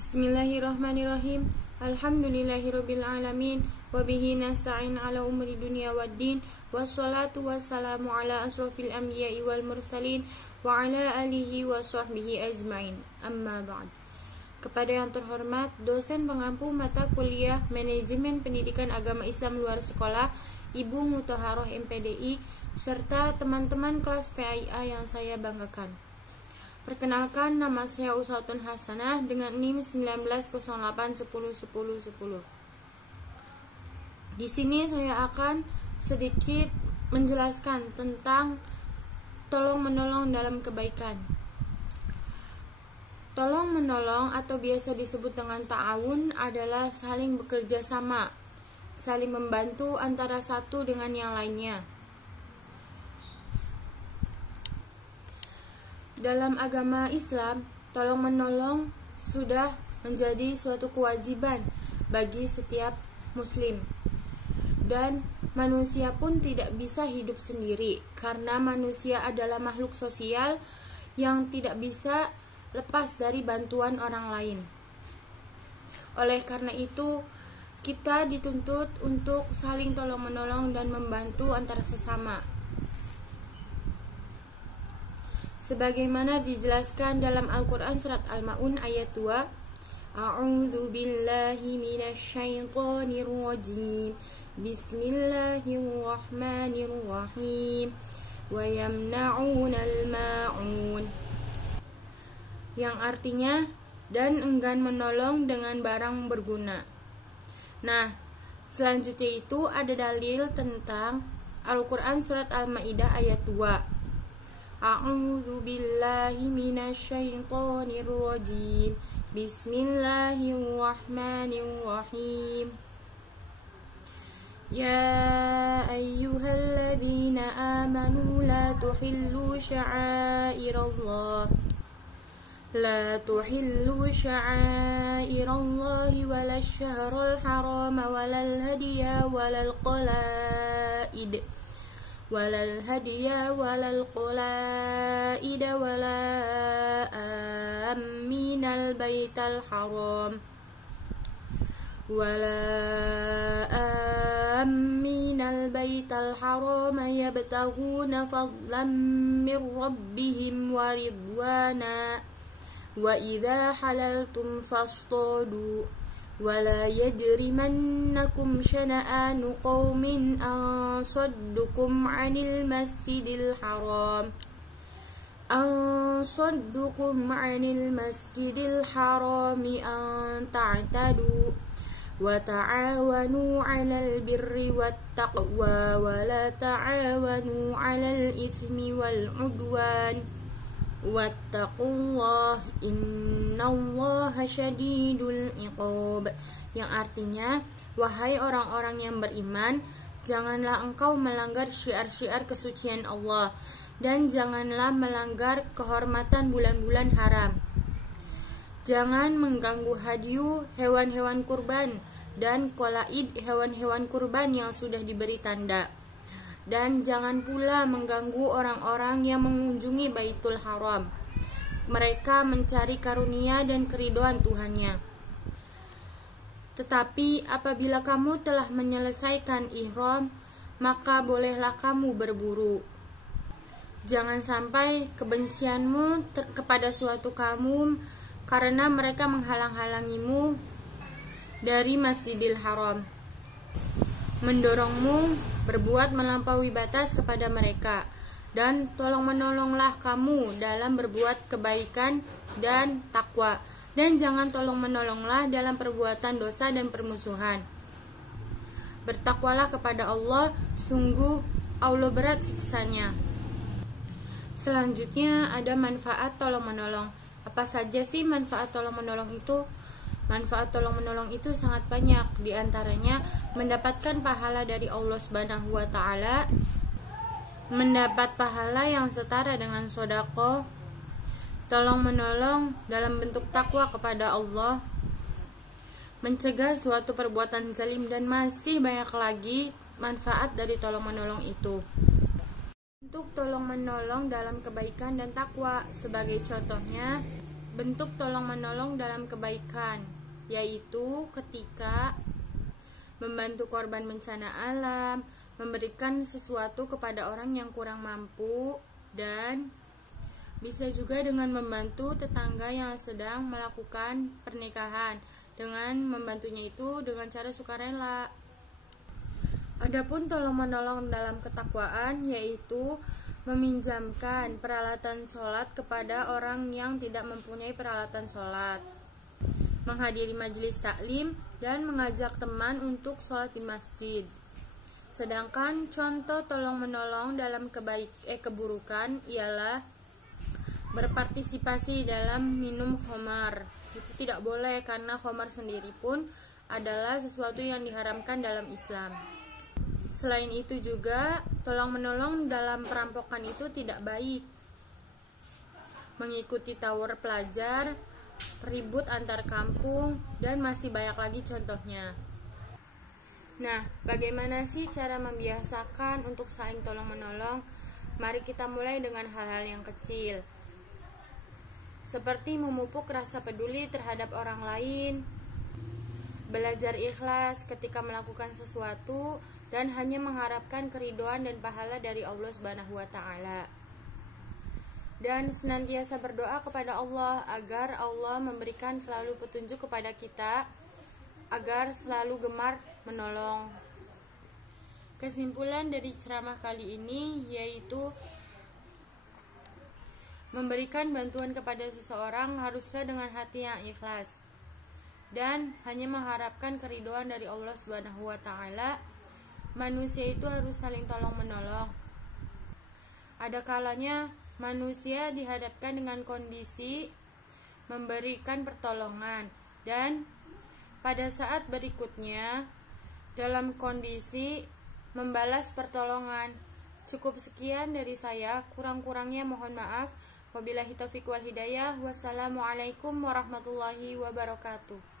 Bismillahirrahmanirrahim. Alhamdulillahirabbil alamin wa bihi nasta'in ala umuri dunya waddin. Wassalatu wassalamu ala asrofil anbiya'i wal mursalin wa ala alihi wa sahbihi ajmain. Amma ba'd. Kepada yang terhormat dosen pengampu mata kuliah Manajemen Pendidikan Agama Islam Luar Sekolah, Ibu Muthaharoh MPDI, serta teman-teman kelas PAIA yang saya banggakan. Perkenalkan, nama saya Uswatun Hasanah dengan NIM 1908101010. Di sini saya akan sedikit menjelaskan tentang tolong menolong dalam kebaikan. Tolong menolong atau biasa disebut dengan ta'awun adalah saling bekerja sama, saling membantu antara satu dengan yang lainnya. Dalam agama Islam, tolong menolong sudah menjadi suatu kewajiban bagi setiap muslim. Dan manusia pun tidak bisa hidup sendiri karena manusia adalah makhluk sosial yang tidak bisa lepas dari bantuan orang lain. Oleh karena itu, kita dituntut untuk saling tolong-menolong dan membantu antara sesama. Sebagaimana dijelaskan dalam Al-Quran surat Al-Ma'un ayat 2, A'udzu billahi minasyaitonir rajim. Bismillahirrahmanirrahim. Wa yamna'unal ma'un. Yang artinya, dan enggan menolong dengan barang berguna. Nah, selanjutnya itu ada dalil tentang Al-Quran surat Al-Ma'idah ayat 2. A'udzu billahi minasyaitonir rajim. Bismillahirrahmanirrahim. Ya ayyuhalladzina amanu la tuhillu sya'airallah wala syahrul haram walal hadiya walal qalaid walal qalaid wala aminal baital haram yabtaghuna fadlan min rabbihim wa ridwana wa idza halaltum fastadu wala yajrimannakum syana'anu qaumin an saddukum 'anil masjidil haram an ta'tadu wa ta'awanu 'alal birri wat taqwa wa la ta'awanu 'alal itsmi wal 'udwan wattaqullah innallaha syadidul iqab. Yang artinya, wahai orang-orang yang beriman, janganlah engkau melanggar syiar-syiar kesucian Allah, dan janganlah melanggar kehormatan bulan-bulan haram. Jangan mengganggu hadyu, hewan-hewan kurban, dan qalaid, hewan-hewan kurban yang sudah diberi tanda. Dan jangan pula mengganggu orang-orang yang mengunjungi Baitul Haram. Mereka mencari karunia dan keridhaan Tuhannya. Tetapi apabila kamu telah menyelesaikan ihram, maka bolehlah kamu berburu. Jangan sampai kebencianmu kepada suatu kaum karena mereka menghalang-halangimu dari Masjidil Haram, mendorongmu berbuat melampaui batas kepada mereka, dan tolong-menolonglah kamu dalam berbuat kebaikan dan takwa, dan jangan tolong-menolonglah dalam perbuatan dosa dan permusuhan. Bertakwalah kepada Allah, sungguh Allah berat siksanya. Selanjutnya ada manfaat tolong-menolong. Apa saja sih manfaat tolong-menolong itu? Manfaat tolong-menolong itu sangat banyak, di antaranya mendapatkan pahala dari Allah Subhanahu wa Ta'ala, mendapat pahala yang setara dengan sedekah, tolong-menolong dalam bentuk takwa kepada Allah, mencegah suatu perbuatan zalim, dan masih banyak lagi manfaat dari tolong-menolong itu. Untuk tolong-menolong dalam kebaikan dan takwa, sebagai contohnya, bentuk tolong-menolong dalam kebaikan, yaitu ketika membantu korban bencana alam, memberikan sesuatu kepada orang yang kurang mampu, dan bisa juga dengan membantu tetangga yang sedang melakukan pernikahan, dengan membantunya itu dengan cara sukarela. Adapun tolong-menolong dalam ketakwaan, yaitu meminjamkan peralatan sholat kepada orang yang tidak mempunyai peralatan sholat, menghadiri majelis taklim, dan mengajak teman untuk sholat di masjid. Sedangkan contoh tolong-menolong dalam keburukan ialah berpartisipasi dalam minum khamar. Itu tidak boleh karena khamar sendiri pun adalah sesuatu yang diharamkan dalam Islam. Selain itu juga tolong-menolong dalam perampokan itu tidak baik. Mengikuti tawur pelajar, ribut antar kampung, dan masih banyak lagi contohnya. Nah, bagaimana sih cara membiasakan untuk saling tolong-menolong? Mari kita mulai dengan hal-hal yang kecil, seperti memupuk rasa peduli terhadap orang lain, belajar ikhlas ketika melakukan sesuatu, dan hanya mengharapkan keridhaan dan pahala dari Allah Subhanahu wa Ta'ala. Dan senantiasa berdoa kepada Allah agar Allah memberikan selalu petunjuk kepada kita, agar selalu gemar menolong. Kesimpulan dari ceramah kali ini yaitu memberikan bantuan kepada seseorang haruslah dengan hati yang ikhlas dan hanya mengharapkan keridhaan dari Allah Subhanahu wa Ta'ala. Manusia itu harus saling tolong-menolong. Ada kalanya manusia dihadapkan dengan kondisi memberikan pertolongan, dan pada saat berikutnya dalam kondisi membalas pertolongan. Cukup sekian dari saya, kurang-kurangnya mohon maaf. Wabillahi taufiq wal hidayah. Wassalamualaikum warahmatullahi wabarakatuh.